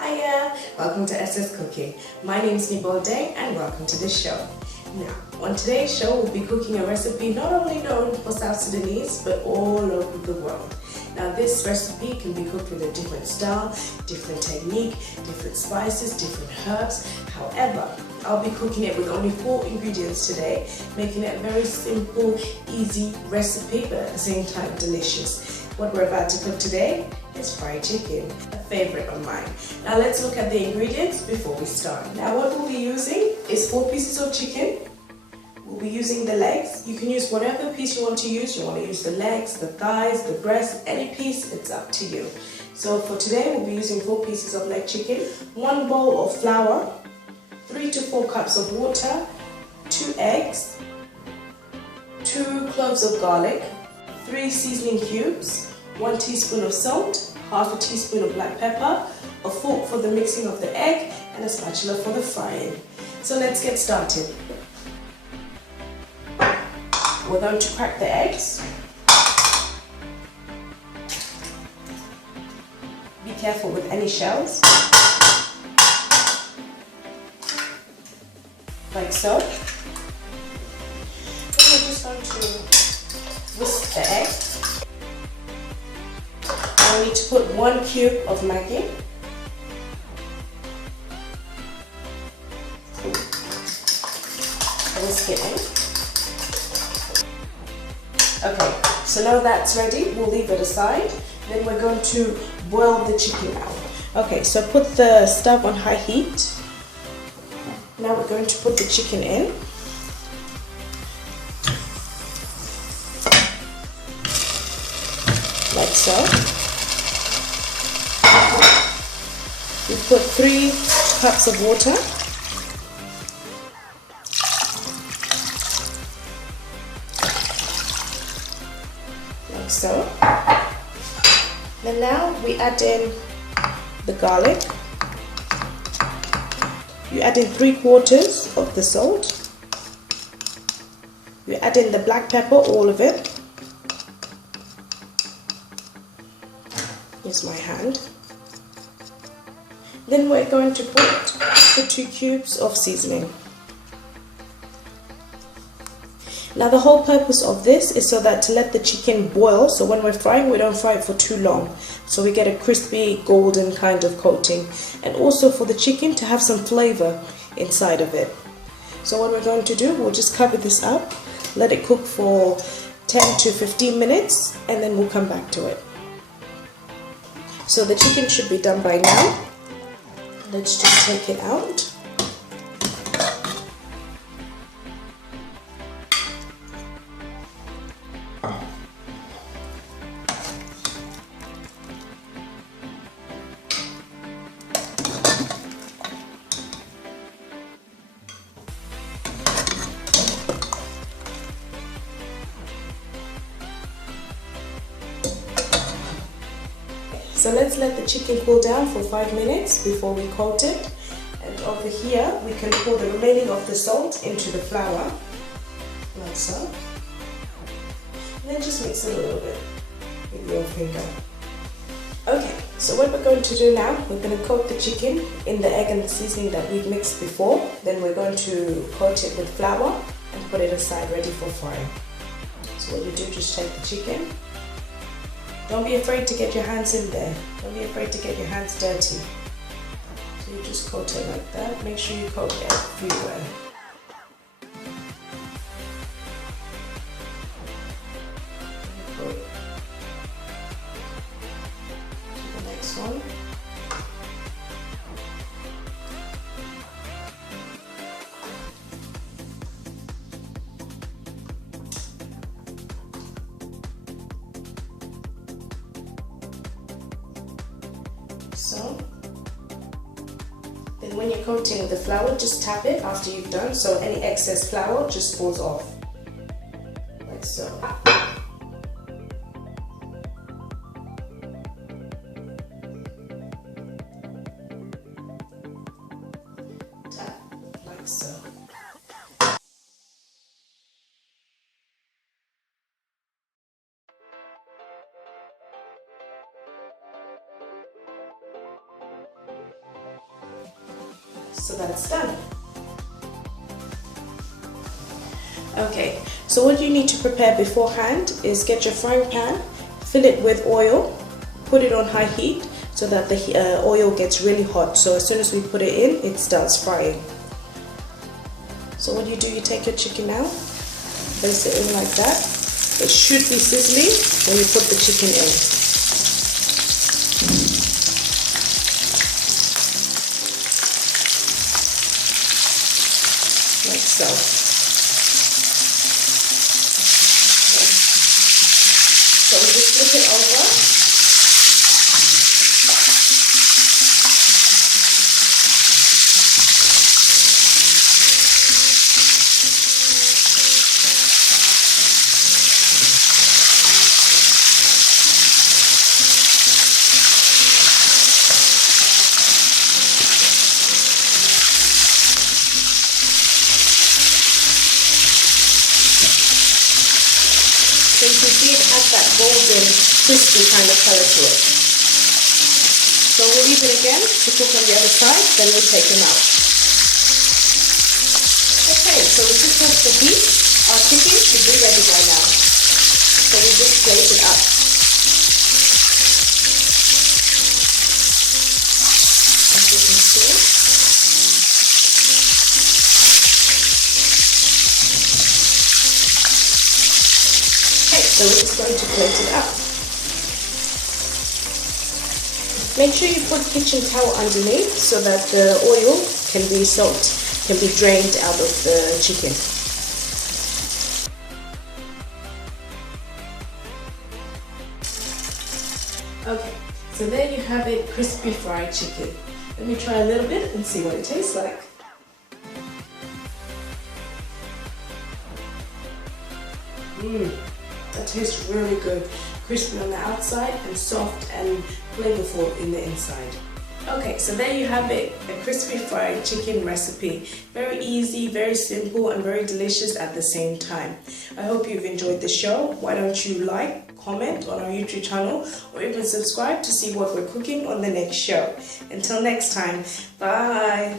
Hiya! Welcome to SS Cooking. My name is Nyibol Deng and welcome to the show. Now, on today's show we'll be cooking a recipe not only known for South Sudanese but all over the world. Now this recipe can be cooked with a different style, different technique, different spices, different herbs. However, I'll be cooking it with only 4 ingredients today, making it a very simple, easy recipe but at the same time delicious. What we're about to cook today is fried chicken, a favorite of mine. Now let's look at the ingredients before we start. Now what we'll be using is 4 pieces of chicken. We'll be using the legs. You can use whatever piece you want to use. You want to use the legs, the thighs, the breast, any piece, it's up to you. So for today we'll be using 4 pieces of leg chicken, 1 bowl of flour, 3 to 4 cups of water, 2 eggs, 2 cloves of garlic, 3 seasoning cubes, 1 teaspoon of salt, half a teaspoon of black pepper, a fork for the mixing of the egg, and a spatula for the frying. So let's get started. We're going to crack the eggs. Be careful with any shells. Like so. Then we're just going to whisk the egg. Now we need to put 1 cube of Maggi. Whisk it in. Okay, so now that's ready, we'll leave it aside. Then we're going to boil the chicken now. Okay, so put the stove on high heat. Now we're going to put the chicken in. Like so. We put 3 cups of water. Like so. Then now we add in the garlic. You add in 3/4 of the salt. You add in the black pepper, all of it. Here's my hand. Then we're going to put the 2 cubes of seasoning. Now the whole purpose of this is so that to let the chicken boil, so when we're frying we don't fry it for too long, so we get a crispy golden kind of coating, and also for the chicken to have some flavor inside of it. So what we're going to do, we'll just cover this up, let it cook for 10 to 15 minutes, and then we'll come back to it. So the chicken should be done by now. Let's just take it out. So let's let the chicken cool down for 5 minutes before we coat it. And over here, we can pour the remaining of the salt into the flour, like so. And then just mix it a little bit with your finger. Okay, so what we're going to do now, we're going to coat the chicken in the egg and the seasoning that we've mixed before. Then we're going to coat it with flour and put it aside ready for frying. So what you do, just take the chicken. Don't be afraid to get your hands in there. Don't be afraid to get your hands dirty. So you just coat it like that. Make sure you coat it everywhere. Go to the next one. So, then when you're coating with the flour, just tap it after you've done, so any excess flour just falls off, like so. Tap, like so. so that it's done. Okay, so what you need to prepare beforehand is get your frying pan, fill it with oil, put it on high heat so that the oil gets really hot. So as soon as we put it in, it starts frying. So what you do, you take your chicken out, place it in like that. It should be sizzling when you put the chicken in. Like so. So we just flip it over. So you can see it has that golden, crispy kind of color to it. So we'll leave it again to cook on the other side, then we'll take them out. Okay, so we just have to heat. Our chicken should be ready by now. So we just plate it up. As you can see. So we're just going to plate it up. Make sure you put kitchen towel underneath so that the oil can be soaked, can be drained out of the chicken. Okay, so there you have it, crispy fried chicken. Let me try a little bit and see what it tastes like. That tastes really good, crispy on the outside and soft and flavorful in the inside. Okay, so there you have it, a crispy fried chicken recipe. Very easy, very simple and very delicious at the same time. I hope you've enjoyed the show. Why don't you like, comment on our YouTube channel or even subscribe to see what we're cooking on the next show. Until next time, bye!